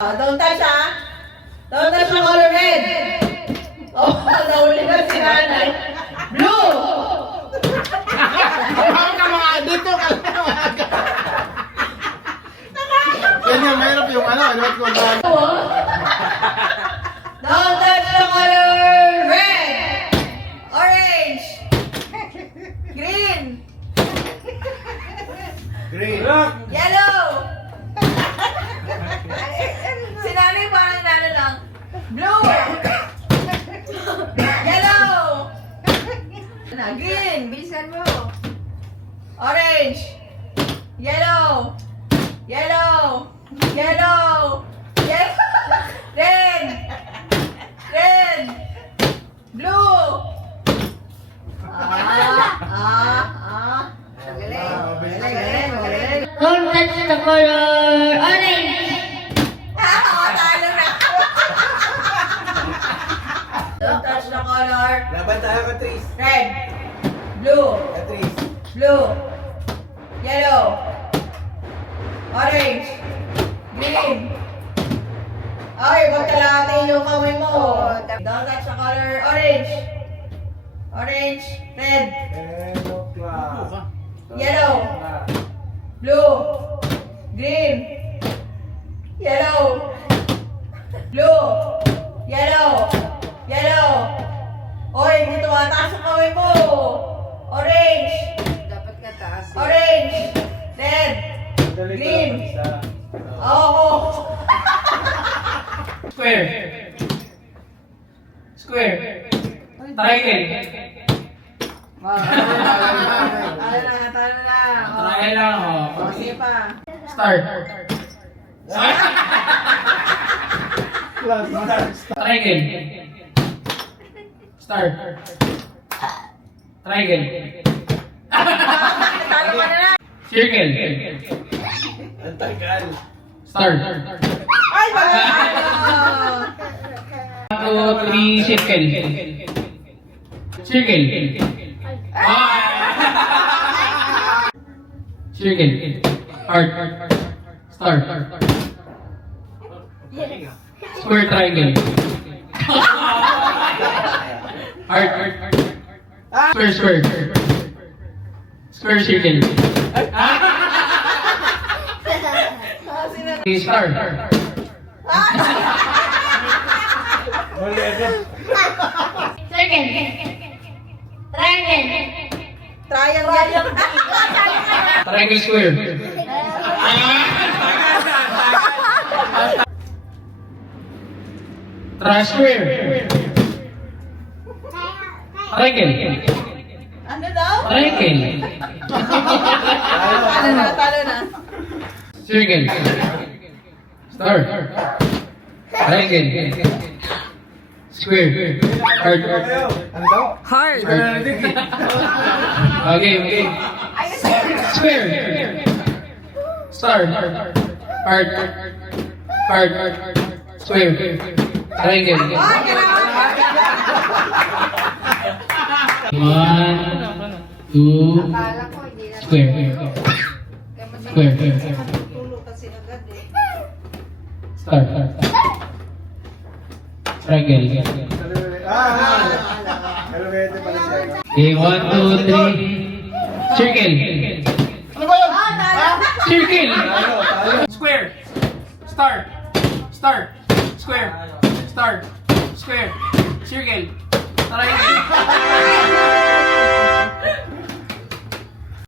Don't touch Don't touch the color red. Oh, nahuli na si nanay. Blue! Ka mga dito ka yan yung mahirap yung ano ko ba? Don't touch the color red. Orange. Green. Green. Yellow. Si nanay parang nalo lang. Blue. Yellow. Green. Bilisan mo. Orange. Yellow. Yellow. Yellow. Yellow. Red. Red. Blue. Magaling. Magaling. Don't touch the color orange. Talo na. Don't touch the color. Laban tayo ka Tris. Red. Blue. Tris. Blue. Yellow. Orange. Green. Ay, wag kalahatin yung kamay mo. Don't touch the color orange. Orange. Red. Yellow. Blue. Green. Yellow. Blue. Yellow. Yellow. Oy, dito mataas ang kamay mo. Orange. Dapat ka taas. Orange. Red. Green. Oh. Square. Square. Triangle. Talo na. Triangle lang ako. Sige pa. Start. Triangle. Start. Triangle. Talo ka na. Circle. Ang tagal. Start. Ay, ba? 1, 2, 3, circle. Circle. Circle. Heart. Start. Square triangle. Heart. Square. Square circle. Star. Mali ako. Second. Triangle. Triangle. Triangle square. Square. Triangle. Ano daw? Triangle. Talo na. Circle. Star. Triangle. Square. Heart. Ano daw? Hard. Okay. Square. Star. Heart. Square. Triangle. 1, 2, square. Square. Star. Triangle. Helvete pala siya. Okay, 1, 2, 3. Circle. Ano ba yun? Circle. Tayo. Square. Star. Square. Star. Square. Circle. Triangle.